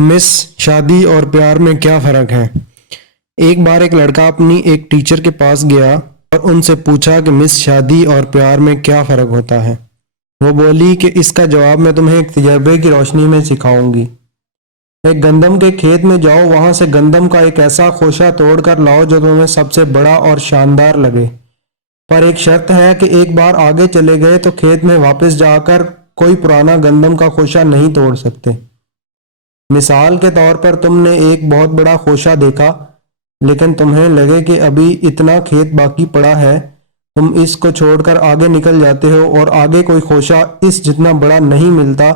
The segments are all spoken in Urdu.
مس شادی اور پیار میں کیا فرق ہے؟ ایک بار ایک لڑکا اپنی ایک ٹیچر کے پاس گیا اور ان سے پوچھا کہ مس شادی اور پیار میں کیا فرق ہوتا ہے۔ وہ بولی کہ اس کا جواب میں تمہیں ایک تجربے کی روشنی میں سکھاؤں گی۔ ایک گندم کے کھیت میں جاؤ، وہاں سے گندم کا ایک ایسا خوشہ توڑ کر لاؤ جو تمہیں سب سے بڑا اور شاندار لگے، پر ایک شرط ہے کہ ایک بار آگے چلے گئے تو کھیت میں واپس جا کر کوئی پرانا گندم کا خوشہ نہیں توڑ سکتے۔ مثال کے طور پر تم نے ایک بہت بڑا خوشہ دیکھا، لیکن تمہیں لگے کہ ابھی اتنا کھیت باقی پڑا ہے، تم اس کو چھوڑ کر آگے نکل جاتے ہو اور آگے کوئی خوشہ اس جتنا بڑا نہیں ملتا،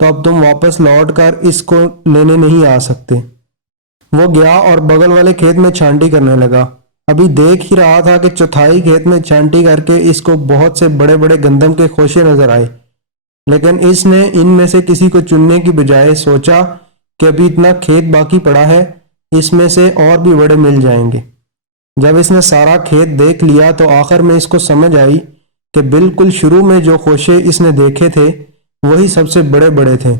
تو اب تم واپس لوٹ کر اس کو لینے نہیں آ سکتے۔ وہ گیا اور بغل والے کھیت میں چھانٹی کرنے لگا۔ ابھی دیکھ ہی رہا تھا کہ چوتھائی کھیت میں چھانٹی کر کے اس کو بہت سے بڑے بڑے گندم کے خوشے نظر آئے، لیکن اس نے ان میں سے کسی کو چننے کی بجائے سوچا کہ ابھی اتنا کھیت باقی پڑا ہے، اس میں سے اور بھی بڑے مل جائیں گے۔ جب اس نے سارا کھیت دیکھ لیا تو آخر میں اس کو سمجھ آئی کہ بالکل شروع میں جو خوشے اس نے دیکھے تھے وہی سب سے بڑے بڑے تھے،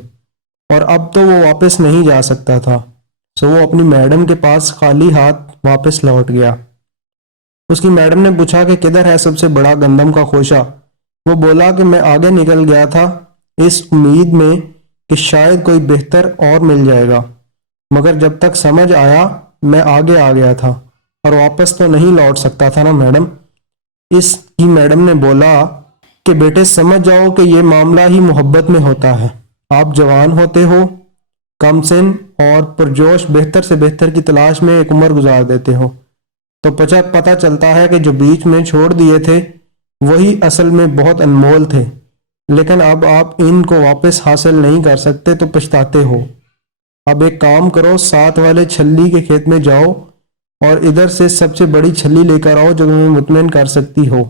اور اب تو وہ واپس نہیں جا سکتا تھا، سو وہ اپنی میڈم کے پاس خالی ہاتھ واپس لوٹ گیا۔ اس کی میڈم نے پوچھا کہ کدھر ہے سب سے بڑا گندم کا خوشہ؟ وہ بولا کہ میں آگے نکل گیا تھا اس امید میں کہ شاید کوئی بہتر اور مل جائے گا، مگر جب تک سمجھ آیا میں آگے آ گیا تھا اور واپس تو نہیں لوٹ سکتا تھا نا میڈم۔ اس کی میڈم نے بولا کہ بیٹے سمجھ جاؤ کہ یہ معاملہ ہی محبت میں ہوتا ہے۔ آپ جوان ہوتے ہو، کم سن اور پرجوش بہتر سے بہتر کی تلاش میں ایک عمر گزار دیتے ہو، تو پتہ چلتا ہے کہ جو بیچ میں چھوڑ دیے تھے وہی اصل میں بہت انمول تھے، لیکن اب آپ ان کو واپس حاصل نہیں کر سکتے تو پچھتاتے ہو۔ اب ایک کام کرو، ساتھ والے چھلی کے کھیت میں جاؤ اور ادھر سے سب سے بڑی چھلی لے کر آؤ جو تمہیں مطمئن کر سکتی ہو۔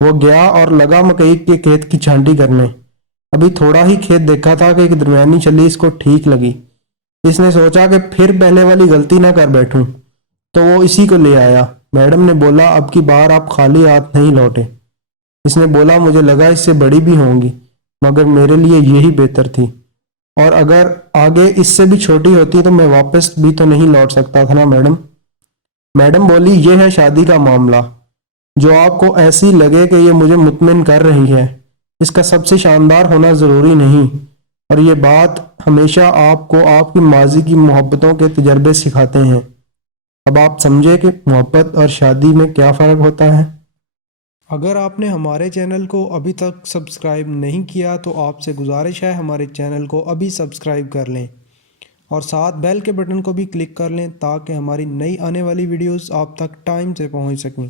وہ گیا اور لگا مکئی کے کھیت کی چھانٹی کرنے۔ ابھی تھوڑا ہی کھیت دیکھا تھا کہ ایک درمیانی چھلی اس کو ٹھیک لگی۔ اس نے سوچا کہ پھر پہلے والی غلطی نہ کر بیٹھوں، تو وہ اسی کو لے آیا۔ میڈم نے بولا اب کی بار آپ خالی ہاتھ نہیں لوٹے۔ اس نے بولا مجھے لگا اس سے بڑی بھی ہوں گی، مگر میرے لیے یہی بہتر تھی، اور اگر آگے اس سے بھی چھوٹی ہوتی تو میں واپس بھی تو نہیں لوٹ سکتا تھا نا میڈم۔ میڈم بولی یہ ہے شادی کا معاملہ، جو آپ کو ایسی لگے کہ یہ مجھے مطمئن کر رہی ہے، اس کا سب سے شاندار ہونا ضروری نہیں، اور یہ بات ہمیشہ آپ کو آپ کی ماضی کی محبتوں کے تجربے سکھاتے ہیں۔ اب آپ سمجھے کہ محبت اور شادی میں کیا فرق ہوتا ہے؟ اگر آپ نے ہمارے چینل کو ابھی تک سبسکرائب نہیں کیا تو آپ سے گزارش ہے ہمارے چینل کو ابھی سبسکرائب کر لیں اور ساتھ بیل کے بٹن کو بھی کلک کر لیں تاکہ ہماری نئی آنے والی ویڈیوز آپ تک ٹائم سے پہنچ سکیں۔